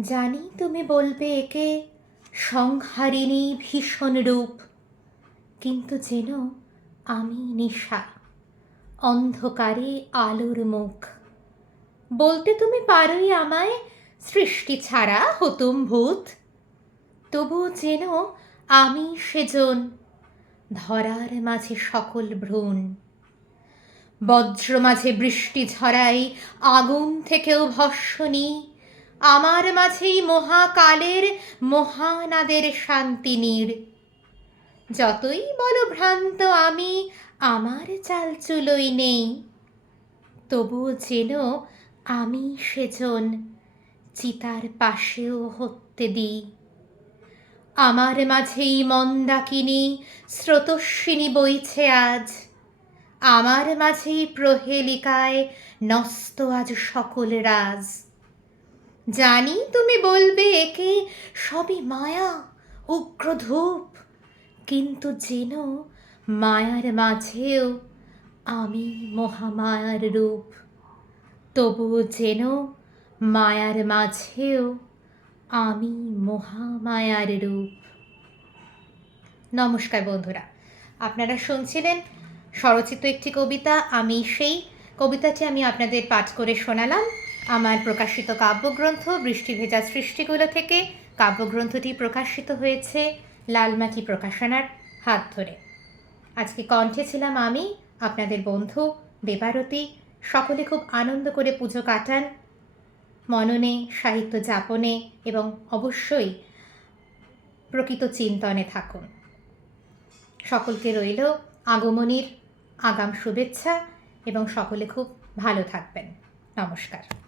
জানি তুমি বলবে একে সংহারিণী ভীষণ রূপ। কিন্তু যেন আমি নিশা, অন্ধকারে আলোর মুখ। বলতে তুমি পারোই আমায় সৃষ্টি ছাড়া হতুম ভূত। তবু যেন আমি সেজন, ধরার মাঝে সকল ভ্রূণ। বজ্র মাঝে বৃষ্টি ঝরাই আগুন থেকেও ভস্যনি আমার মাঝেই মহাকালের মহানাদের শান্তি নীড় যতই বলো ভ্রান্ত আমি, আমার চালচুলোই নেই। তবু যেন আমি সেজন চিতার পাশেও হত্যে দিই। আমার মাঝেই মন্দাকিনী স্রোতস্বিনী বইছে আজ। আমার মাঝেই প্রহেলিকায় নস্ত আজ সকল রাজ। জানি তুমি বলবে একে সবই মায়া উগ্র ধূপ কিন্তু যেন মায়ার মাঝেও আমি মহামায়ার রূপ। তবু যেন মায়ার মাঝেও আমি মহামায়ার রূপ। নমস্কার বন্ধুরা, আপনারা শুনছিলেন স্বরচিত একটি কবিতা, আমি সেই কবিতাটি আমি আপনাদের পাঠ করে শোনালাম। আমার প্রকাশিত কাব্যগ্রন্থ বৃষ্টি ভেজা সৃষ্টিগুলো থেকে কাব্যগ্রন্থটি প্রকাশিত হয়েছে লালমাটি প্রকাশনার হাত ধরে। আজকে কণ্ঠে ছিলাম আমি, আপনাদের বন্ধু দেবারতী। সকলে খুব আনন্দ করে পুজো কাটান। মননে, সাহিত্য যাপনে এবং অবশ্যই প্রকৃত চিন্তনে থাকুন। সকলকে রইল আগমনীর আগাম শুভেচ্ছা এবং সকলে খুব ভালো থাকবেন। নমস্কার।